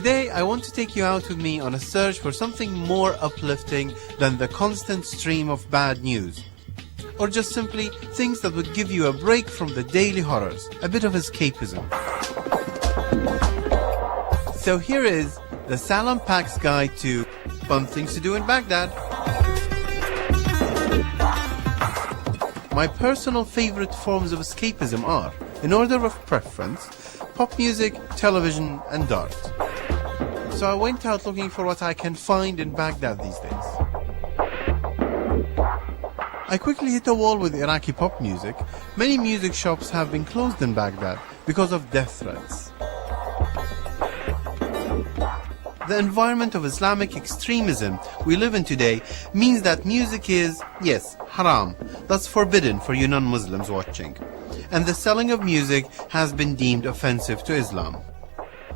Today, I want to take you out with me on a search for something more uplifting than the constant stream of bad news. Or just simply things that would give you a break from the daily horrors, a bit of escapism. So here is the Salam Pax guide to fun things to do in Baghdad. My personal favorite forms of escapism are, in order of preference, pop music, television and dart. So I went out looking for what I can find in Baghdad these days. I quickly hit a wall with Iraqi pop music. Many music shops have been closed in Baghdad because of death threats. The environment of Islamic extremism we live in today means that music is, yes, haram. That's forbidden for you non-Muslims watching. And the selling of music has been deemed offensive to Islam.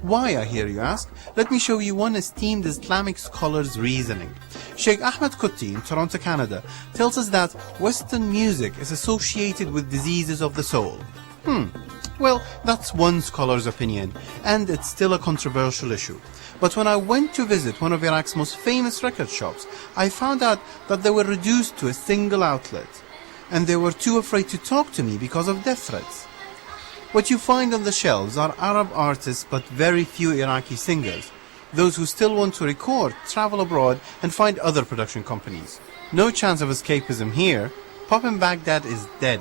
Why, I hear you ask? Let me show you one esteemed Islamic scholar's reasoning. Sheikh Ahmed Kutti in Toronto, Canada, tells us that Western music is associated with diseases of the soul. Well, that's one scholar's opinion, and it's still a controversial issue. But when I went to visit one of Iraq's most famous record shops, I found out that they were reduced to a single outlet, and they were too afraid to talk to me because of death threats. What you find on the shelves are Arab artists but very few Iraqi singers. Those who still want to record, travel abroad and find other production companies. No chance of escapism here. Pop in Baghdad is dead.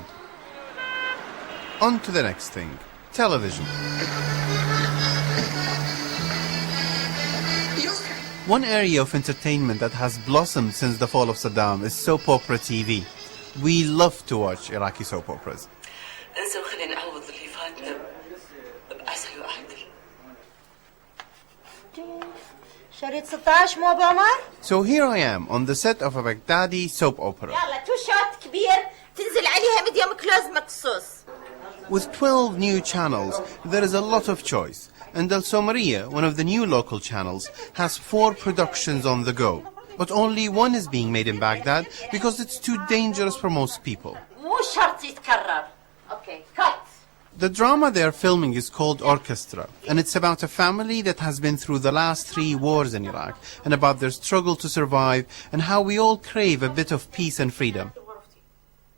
On to the next thing. Television. One area of entertainment that has blossomed since the fall of Saddam is soap opera TV. We love to watch Iraqi soap operas. So here I am on the set of a Baghdadi soap opera. With 12 new channels, there is a lot of choice. And Al Somariya, one of the new local channels, has 4 productions on the go. But only one is being made in Baghdad because it's too dangerous for most people. The drama they are filming is called Orchestra, and it's about a family that has been through the last 3 wars in Iraq, and about their struggle to survive, and how we all crave a bit of peace and freedom.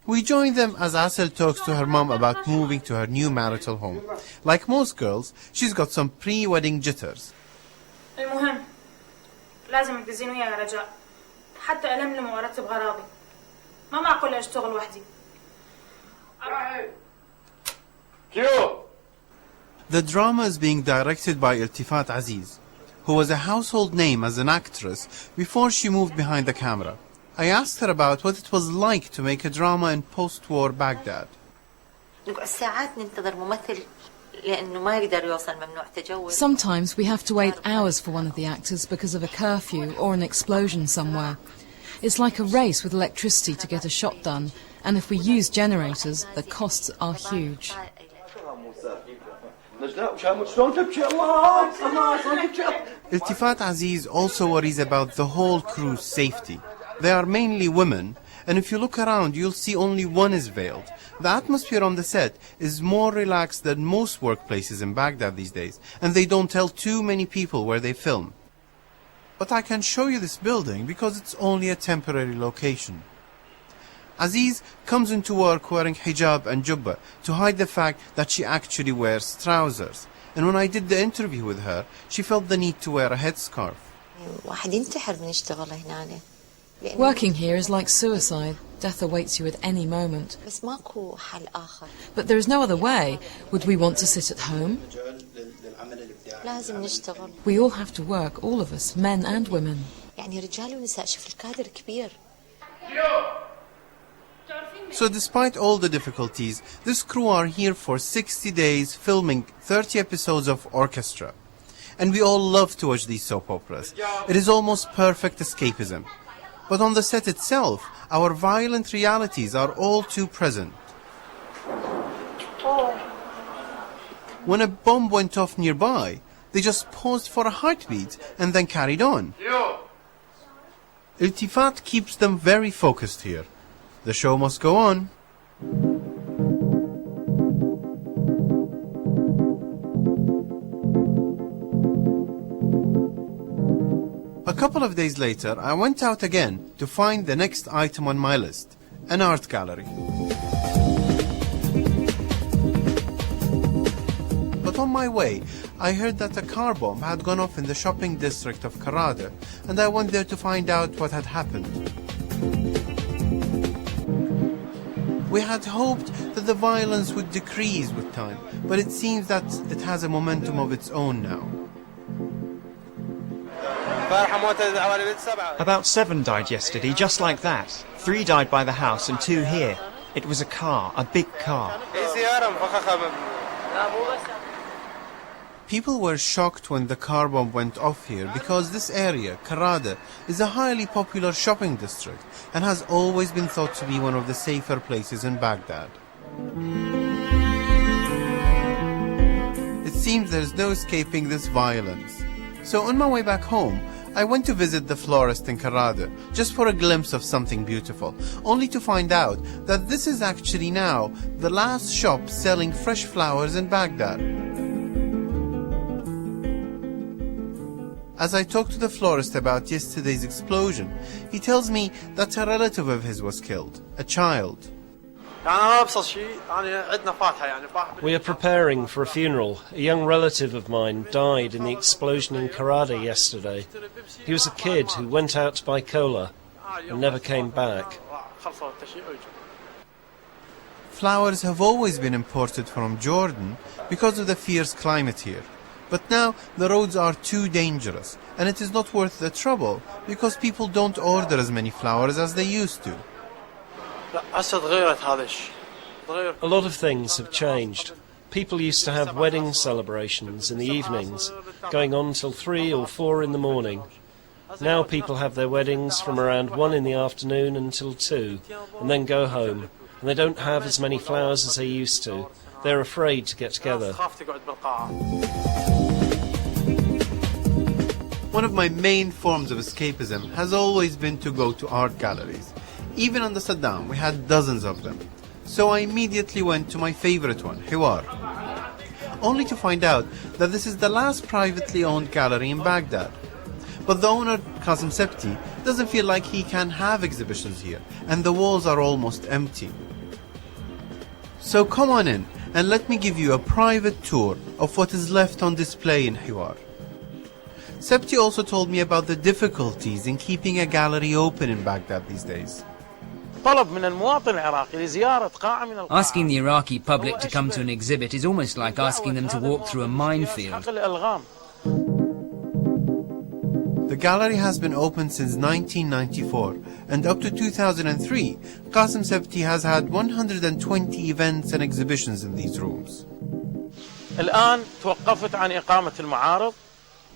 We join them as Asel talks to her mom about moving to her new marital home. Like most girls, she's got some pre-wedding jitters. لازم تدزين وياي يا رجاء حتى ألملم وأرتب غراضي ما معقول أشتغل وحدي. The drama is being directed by Iltifat Aziz, who was a household name as an actress before she moved behind the camera. I asked her about what it was like to make a drama in post-war Baghdad. Sometimes we have to wait hours for one of the actors because of a curfew or an explosion somewhere. It's like a race with electricity to get a shot done, and if we use generators, the costs are huge. Iltifat Aziz also worries about the whole crew's safety. They are mainly women, and if you look around, you'll see only one is veiled. The atmosphere on the set is more relaxed than most workplaces in Baghdad these days, and they don't tell too many people where they film. But I can show you this building because it's only a temporary location. Aziz comes into work wearing hijab and jubba to hide the fact that she actually wears trousers. And when I did the interview with her, she felt the need to wear a headscarf. Working here is like suicide. Death awaits you at any moment. But there is no other way. Would we want to sit at home? We all have to work, all of us, men and women. So despite all the difficulties, this crew are here for 60 days filming 30 episodes of Orchestra. And we all love to watch these soap operas. It is almost perfect escapism. But on the set itself, our violent realities are all too present. When a bomb went off nearby, they just paused for a heartbeat and then carried on. Iltifat keeps them very focused here. The show must go on. couple of days later, I went out again to find the next item on my list, an art gallery. But on my way, I heard that a car bomb had gone off in the shopping district of Karada, and I went there to find out what had happened. We had hoped that the violence would decrease with time, but it seems that it has a momentum of its own now. About 7 died yesterday, just like that. 3 died by the house and 2 here. It was a car, a big car. People were shocked when the car bomb went off here because this area, Karada, is a highly popular shopping district and has always been thought to be one of the safer places in Baghdad. It seems there's no escaping this violence. So on my way back home, I went to visit the florist in Karada just for a glimpse of something beautiful, only to find out that this is actually now the last shop selling fresh flowers in Baghdad. As I talked to the florist about yesterday's explosion, he tells me that a relative of his was killed, a child. We are preparing for a funeral. A young relative of mine died in the explosion in Karada yesterday. He was a kid who went out to buy cola and never came back. Flowers have always been imported from Jordan because of the fierce climate here. But now the roads are too dangerous, and it is not worth the trouble because people don't order as many flowers as they used to. A lot of things have changed. People used to have wedding celebrations in the evenings, going on till 3 or 4 in the morning. Now people have their weddings from around 1 in the afternoon until 2, and then go home, and they don't have as many flowers as they used to. They're afraid to get together. One of my main forms of escapism has always been to go to art galleries. Even under Saddam, we had dozens of them. So I immediately went to my favorite one, Hiwar. Only to find out that this is the last privately owned gallery in Baghdad. But the owner, Qasim Septi, doesn't feel like he can have exhibitions here, and the walls are almost empty. So come on in, and let me give you a private tour of what is left on display in Hiwar. Septi also told me about the difficulties in keeping a gallery open in Baghdad these days. Asking the Iraqi public to come to an exhibit is almost like asking them to walk through a minefield. The gallery has been open since 1994, and up to 2003, Qasim Septi has had 120 events and exhibitions in these rooms.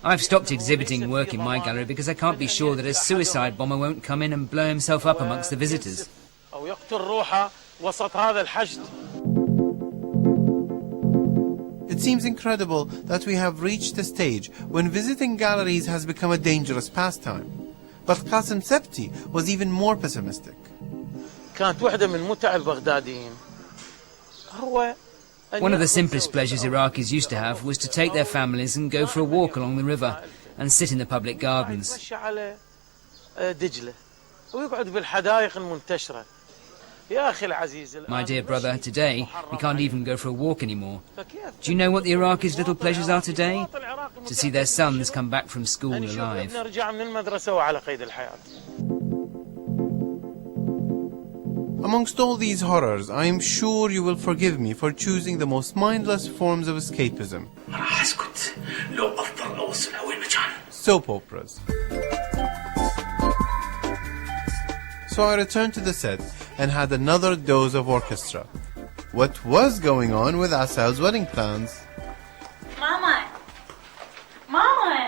I've stopped exhibiting work in my gallery because I can't be sure that a suicide bomber won't come in and blow himself up amongst the visitors. It seems incredible that we have reached a stage when visiting galleries has become a dangerous pastime. But Qasim Septi was even more pessimistic. One of the simplest pleasures Iraqis used to have was to take their families and go for a walk along the river and sit in the public gardens. My dear brother, today we can't even go for a walk anymore. Do you know what the Iraqis' little pleasures are today? To see their sons come back from school alive. Amongst all these horrors, I am sure you will forgive me for choosing the most mindless forms of escapism. Soap operas. So I returned to the set and had another dose of orchestra. What was going on with Asa's wedding plans? ماما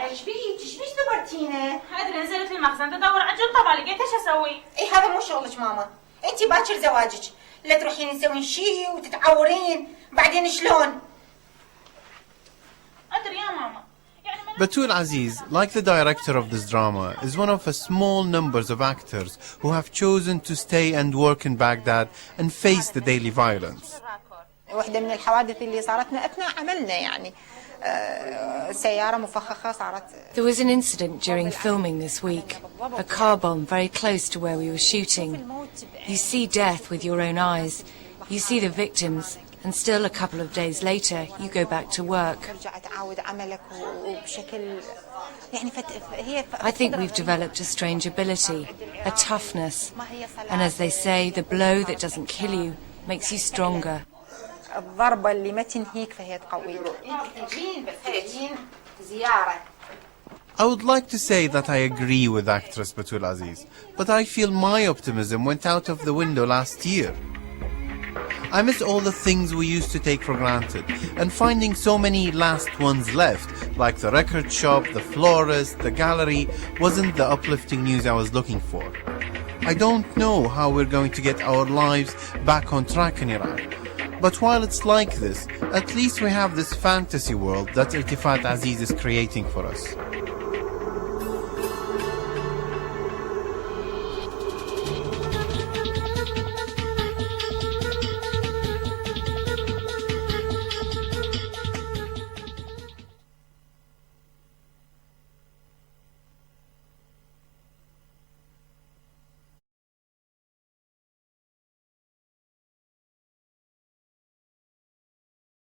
ايش بيك؟ ايش دبرتينا؟ ادري نزلت المخزن تدور على الجنطة ما لقيت ايش اسوي؟ اي هذا مو شغلك ماما، انتي باكر زواجك، لا تروحين تسوين شيء وتتعورين، بعدين شلون؟ ادري يا ماما. Batul Aziz, like the director of this drama, is one of a small numbers of actors who have chosen to stay and work in Baghdad and face the daily violence. واحدة من الحوادث اللي صارتنا أثناء عملنا يعني سيارة مفخخة صارت. There was an incident during filming this week. A car bomb very close to where we were shooting. You see death with your own eyes. You see the victims, and still a couple of days later, you go back to work. I think we've developed a strange ability, a toughness. And as they say, the blow that doesn't kill you makes you stronger. الضربة اللي ما تنهيك فهي تقويك. زيارة. I would like to say that I agree with actress Batul Aziz, but I feel my optimism went out of the window last year. I miss all the things we used to take for granted, and finding so many last ones left, like the record shop, the florist, the gallery, wasn't the uplifting news I was looking for. I don't know how we're going to get our lives back on track in Iraq. But while it's like this, at least we have this fantasy world that Irtifat Aziz is creating for us.